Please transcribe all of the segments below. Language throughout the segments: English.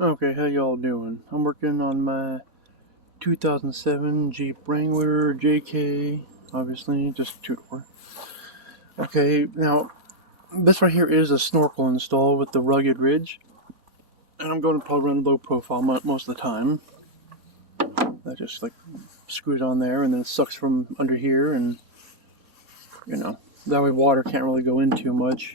Okay, how y'all doing? I'm working on my 2007 Jeep Wrangler JK, obviously, just two-door. Okay, now, this right here is a snorkel install with the rugged ridge, and I'm going to probably run low profile most of the time. I just, like, screw it on there, and then it sucks from under here, and, that way water can't really go in too much,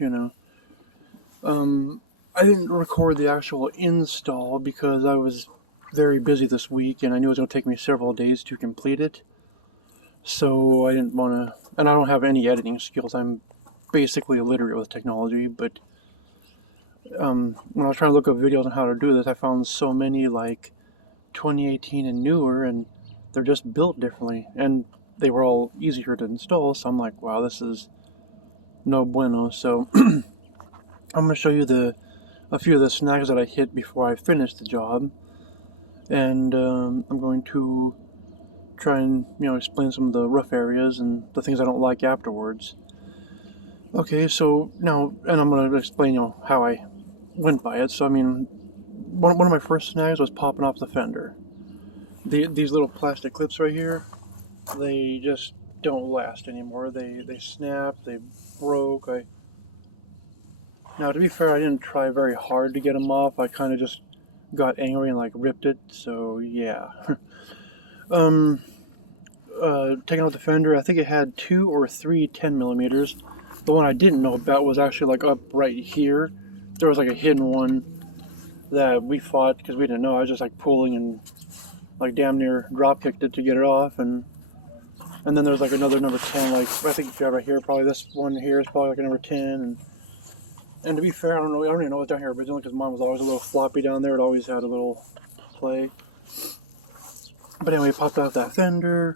I didn't record the actual install because I was very busy this week and I knew it was going to take me several days to complete it. So I didn't want to, and I don't have any editing skills. I'm basically illiterate with technology, but when I was trying to look up videos on how to do this, I found so many like 2018 and newer, and they're just built differently, and they were all easier to install. So I'm like, wow, this is no bueno. So I'm going to show you a few of the snags that I hit before I finished the job, and I'm going to try and explain some of the rough areas and the things I don't like afterwards. Okay, so now, and I'm going to explain how I went by it. So I mean, one of my first snags was popping off the fender. These little plastic clips right here, they just don't last anymore. They snapped, they broke. Now, to be fair, I didn't try very hard to get them off. I kind of just got angry and like ripped it. So yeah. Taking out the fender, I think it had 2 or 3 10mm. The one I didn't know about was actually like up right here. There was like a hidden one that we fought because we didn't know. I was just like pulling and like damn near drop kicked it to get it off, and then there's like another number 10. Like I think if you have right here, probably this one here is probably like a number 10. And to be fair, I don't even know what's down here originally because mine was always a little floppy down there. It always had a little play. But anyway, popped out that fender.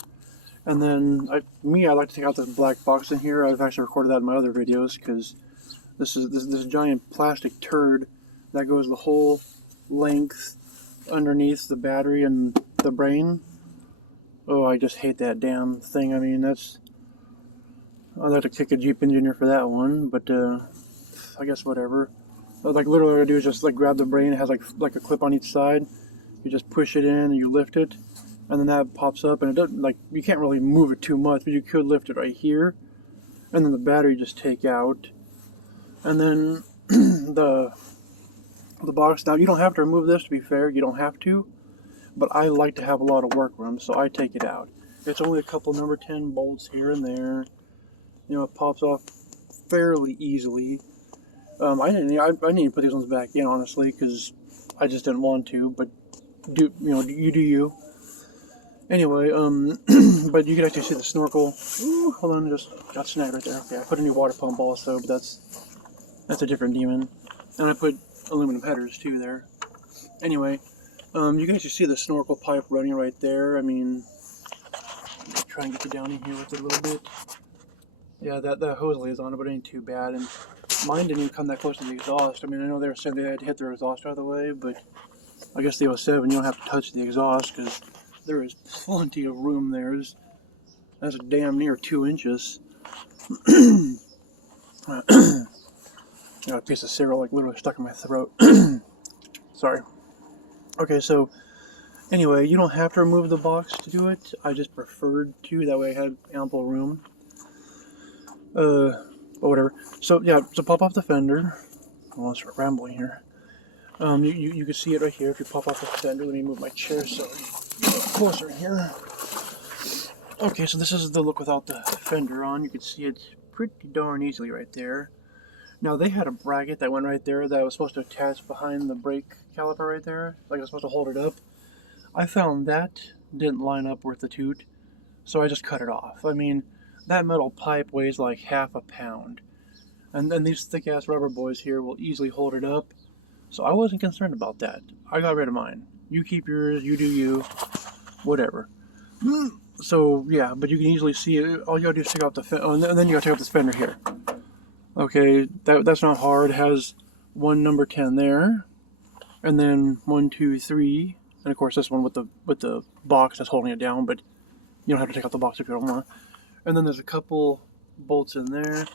And then, I like to take out this black box in here. I've actually recorded that in my other videos because this is this giant plastic turd that goes the whole length underneath the battery and the brain. Oh, I just hate that damn thing. I mean, I'd like to kick a Jeep engineer for that one, but I guess whatever. Like literally what I do is just like grab the brain. It has like a clip on each side. You just push it in and you lift it, and then that pops up, and it doesn't, like, you can't really move it too much, but you could lift it right here, and then the battery just take out, and then the box. Now you don't have to remove this, to be fair, you don't have to, but I like to have a lot of work room, so I take it out. It's only a couple number 10 bolts here and there. It pops off fairly easily. I need to put these ones back in, honestly, because I just didn't want to, but you do you. Anyway, but you can actually see the snorkel. Ooh, hold on, just got snagged right there. Okay, I put a new water pump also, but that's a different demon. And I put aluminum headers too there. Anyway, you can actually see the snorkel pipe running right there. I mean, try and get you down in here with it a little bit. Yeah, that hose lays on it, but it ain't too bad. And mine didn't even come that close to the exhaust. I mean, I know they were saying they had to hit their exhaust out of the way, but I guess the 07, you don't have to touch the exhaust because there is plenty of room there. That's damn near 2 inches. Got a piece of cereal like literally stuck in my throat. Sorry. Okay, so anyway, you don't have to remove the box to do it. I just preferred to. That way I had ample room. But whatever. So yeah, so pop off the fender. I want to start rambling here. You can see it right here if you pop off the fender. Let me move my chair so closer in here. Okay, so this is the look without the fender on. You can see it pretty darn easily right there. Now they had a bracket that went right there that was supposed to attach behind the brake caliper right there. Like it was supposed to hold it up. I found that didn't line up worth the toot, so I just cut it off. I mean, that metal pipe weighs like half a pound. And then these thick ass rubber boys here will easily hold it up. So I wasn't concerned about that. I got rid of mine. You keep yours, you do you, whatever. So yeah, but you can easily see it. All you gotta do is take out the fender, and then you gotta take out this fender here. Okay, that's not hard. It has one number 10 there, and then 1, 2, 3, and of course this one with the box that's holding it down. But you don't have to take out the box if you don't want. And then there's a couple bolts in there,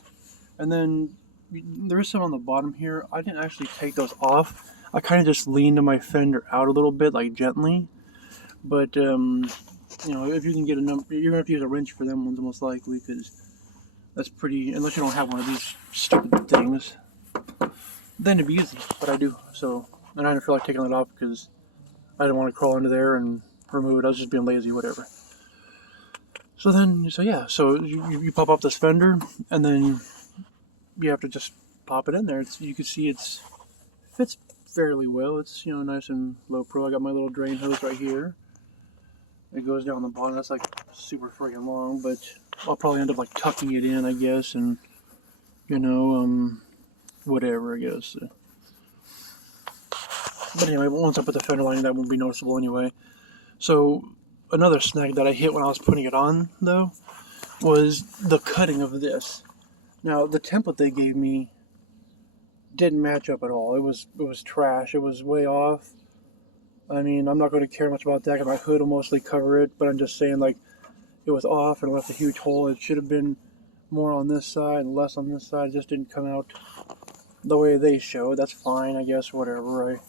and then there is some on the bottom here. I didn't actually take those off. I kind of just leaned my fender out a little bit, like gently. But you know, if you can get a number, you're gonna have to use a wrench for them ones most likely, because that's pretty. Unless you don't have one of these stupid things, then it'd be easy. But I do, so and I didn't feel like taking it off because I didn't want to crawl into there and remove it. I was just being lazy, whatever. So then, so yeah, so you pop up this fender, and then you have to just pop it in there. You can see it's fits fairly well. It's, you know, nice and low pro. I got my little drain hose right here. It goes down the bottom. That's like super friggin' long, but I'll probably end up like tucking it in, I guess, and you know, whatever, I guess. But anyway, once I put the fender lining, that won't be noticeable anyway. So another snag that I hit when I was putting it on, though, was the cutting of this. Now, the template they gave me didn't match up at all. It was trash. It was way off. I mean, I'm not going to care much about that because my hood will mostly cover it, but I'm just saying, like, it was off and left a huge hole. It should have been more on this side and less on this side. It just didn't come out the way they showed. That's fine, I guess, whatever, right?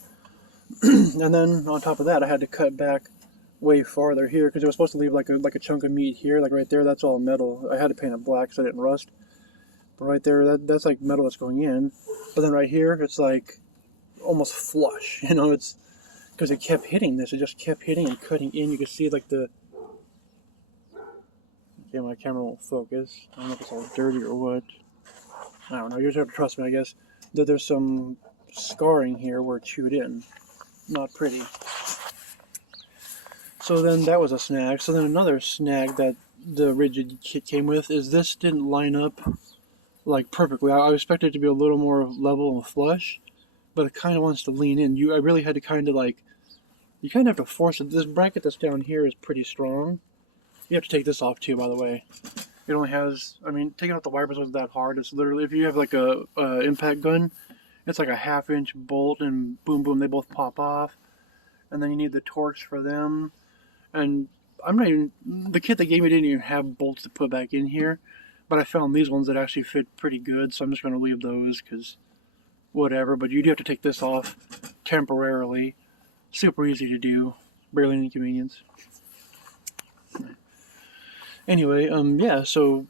And then on top of that, I had to cut back way farther here because it was supposed to leave like a chunk of meat here, like right there. That's all metal. I had to paint it black so it didn't rust. But right there, that's like metal that's going in. But then right here, it's like almost flush. You know, it's because it kept hitting this. It just kept hitting and cutting in. You can see like the. Okay, my camera won't focus. I don't know if it's all dirty or what. I don't know. You just have to trust me, I guess. That there's some scarring here where it chewed in. Not pretty. So then that was a snag. So then another snag that the rigid kit came with is this didn't line up like perfectly. I expected it to be a little more level and flush, but it kind of wants to lean in. I really had to kind of like, you kind of have to force it. This bracket that's down here is pretty strong. You have to take this off too, by the way. It only has, I mean, taking out the wipers wasn't that hard. It's literally, if you have like a impact gun, it's like a 1/2-inch bolt and boom, boom, they both pop off. And then you need the Torx for them. And I'm not even, the kit they gave me didn't even have bolts to put back in here. But I found these ones that actually fit pretty good, so I'm just going to leave those because whatever. But you do have to take this off temporarily. Super easy to do. Barely an inconvenience. Anyway, yeah, so,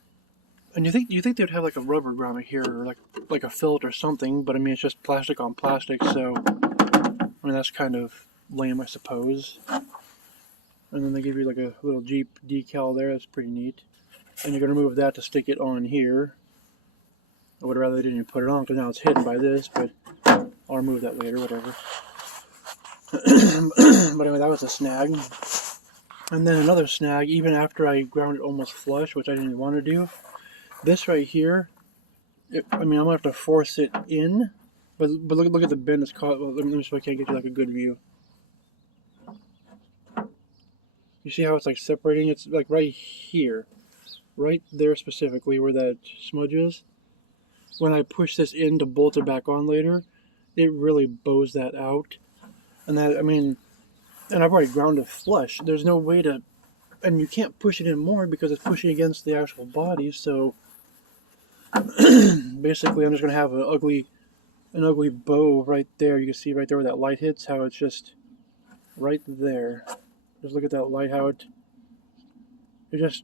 and you think they'd have like a rubber grommet here, or like a fillet or something, but I mean, it's just plastic on plastic, so, I mean, that's kind of lame, I suppose. And then they give you like a little Jeep decal there, that's pretty neat. And you're going to remove that to stick it on here. I would rather they didn't even put it on, because now it's hidden by this, but I'll remove that later, whatever. But anyway, that was a snag. And then another snag, even after I ground it almost flush, which I didn't want to do, this right here, I mean, I'm going to have to force it in, but look at the bend it's caught. Well, let me see if I can't get you like a good view. You see how it's like separating? It's like right here. Right there specifically where that smudge is. When I push this in to bolt it back on later, it really bows that out. And that, I mean, and I've already ground it flush. There's no way to, and you can't push it in more because it's pushing against the actual body. So basically, I'm just gonna have an ugly bow right there. You can see right there where that light hits, how it's just right there. Just look at that light, how it's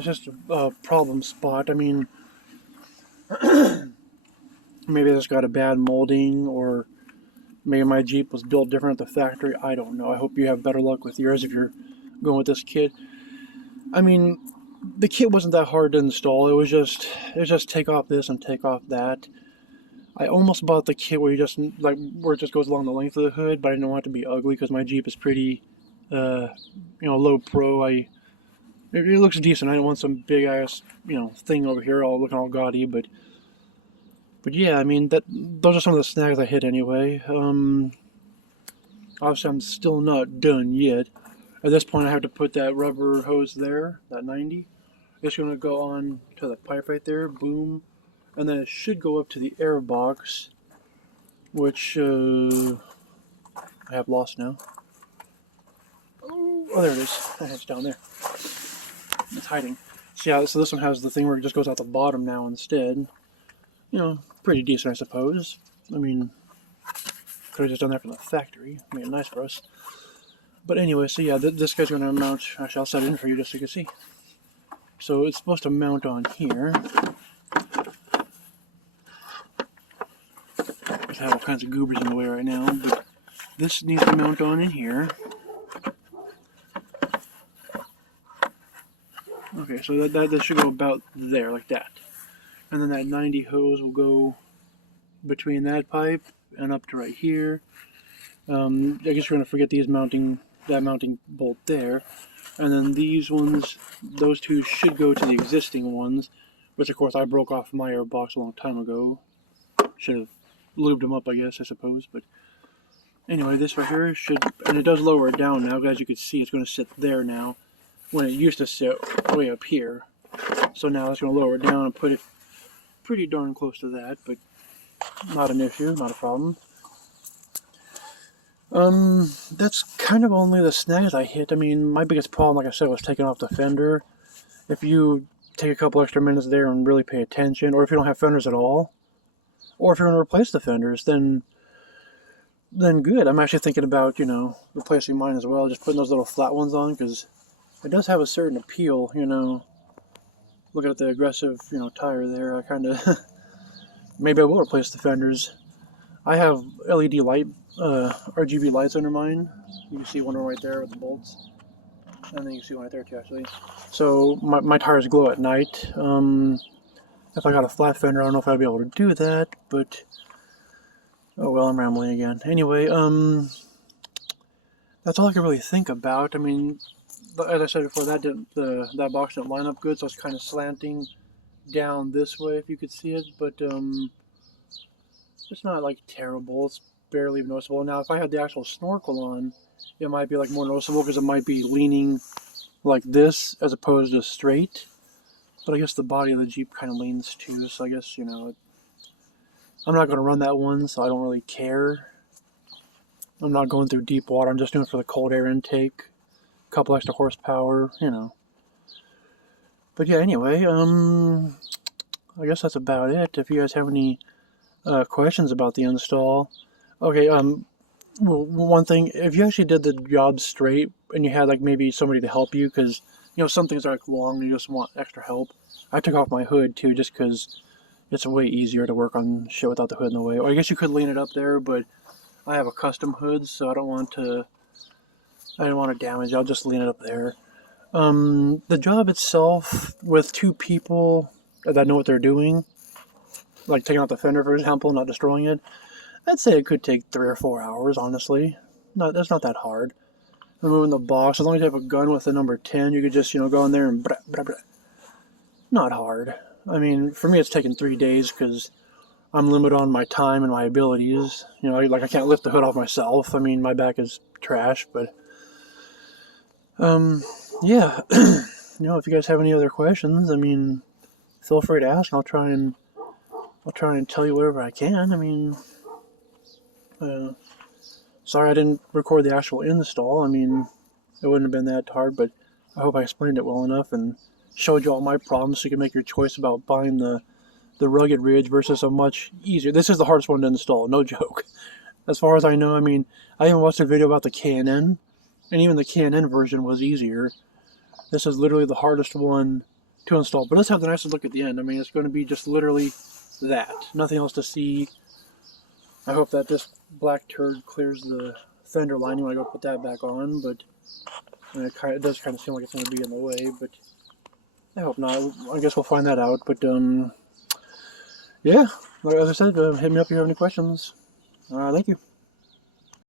just a problem spot. I mean, maybe it's got a bad molding, or maybe my Jeep was built different at the factory. I don't know. I hope you have better luck with yours if you're going with this kit. I mean, the kit wasn't that hard to install. It was just take off this and take off that. I almost bought the kit where you just like where it just goes along the length of the hood, but I didn't want it to be ugly because my Jeep is pretty, you know, low pro. It looks decent. I don't want some big ass, you know, thing over here all looking all gaudy, but yeah, I mean, those are some of the snags I hit anyway. Obviously I'm still not done yet. At this point I have to put that rubber hose there, that 90. It's going to go on to the pipe right there, boom, and then it should go up to the airbox, which I have lost now. Oh, there it is. It's down there. It's hiding. So yeah, so this one has the thing where it just goes out the bottom now instead. You know, pretty decent, I suppose. I mean, Could have just done that from the factory, made it nice for us. But anyway, so yeah, this guy's going to mount. Actually, I'll set it in for you just so you can see. So it's supposed to mount on here. I have all kinds of goobers in the way right now, but this needs to mount on in here. Okay, so that should go about there, like that. And then that 90 hose will go between that pipe and up to right here. I guess we're going to forget these mounting bolt there. And then these ones, those two should go to the existing ones, which of course I broke off my airbox a long time ago. Should have lubed them up, I guess, I suppose. But anyway, this right here should, and it does lower it down now. As you can see, it's going to sit there now, when it used to sit way up here. So now it's going to lower it down and put it pretty darn close to that, but not an issue, not a problem. That's kind of only the snags I hit. I mean, my biggest problem, like I said, was taking off the fender. If you take a couple extra minutes there and really pay attention, or if you don't have fenders at all, or if you're going to replace the fenders, then good. I'm actually thinking about, you know, replacing mine as well, just putting those little flat ones on, because it does have a certain appeal, you know. Looking at the aggressive, you know, tire there, I kind of, maybe I will replace the fenders. I have LED light, RGB lights under mine. You can see one right there with the bolts. And then you can see one right there too, actually. So my tires glow at night. If I got a flat fender, I don't know if I'd be able to do that, but oh well, I'm rambling again. Anyway, that's all I can really think about. I mean, as I said before, that box didn't line up good, so it's kind of slanting down this way, if you could see it, but it's not like terrible. It's barely noticeable. Now, if I had the actual snorkel on, it might be like more noticeable because it might be leaning like this as opposed to straight. But I guess the body of the Jeep kind of leans too, so I guess, you know, I'm not going to run that one, so I don't really care. I'm not going through deep water. I'm just doing it for the cold air intake. A couple extra horsepower, you know. But yeah, anyway, I guess that's about it. If you guys have any questions about the install. Okay, well, one thing, if you actually did the job straight and you had like maybe somebody to help you, because you know some things are like long and you just want extra help. I took off my hood too just because it's way easier to work on shit without the hood in the way. Or I guess you could lean it up there, but I have a custom hood, so I don't want to damage it. I'll just lean it up there. The job itself, with two people that know what they're doing, like taking out the fender, for example, not destroying it, I'd say it could take 3 or 4 hours, honestly. That's not that hard. Removing the box, as long as you have a gun with the number 10, you could just, you know, go in there and blah, blah, blah. Not hard. I mean, for me it's taken 3 days because I'm limited on my time and my abilities. You know, like I can't lift the hood off myself. I mean, my back is trash, but yeah. You know, if you guys have any other questions, I mean, feel free to ask. I'll try and tell you whatever I can. I mean, sorry I didn't record the actual install. I mean, it wouldn't have been that hard, but I hope I explained it well enough and showed you all my problems so you can make your choice about buying the rugged ridge versus a much easier. This is the hardest one to install, no joke. As far as I know, I mean, I even watched a video about the K&N, and even the K&N version was easier. This is literally the hardest one to install. But let's have the nicest look at the end. I mean, it's going to be just literally that. Nothing else to see. I hope that this black turd clears the fender lining when I go put that back on. But I mean, it does kind of seem like it's going to be in the way. But I hope not. I guess we'll find that out. But yeah, like as I said, hit me up if you have any questions. Thank you.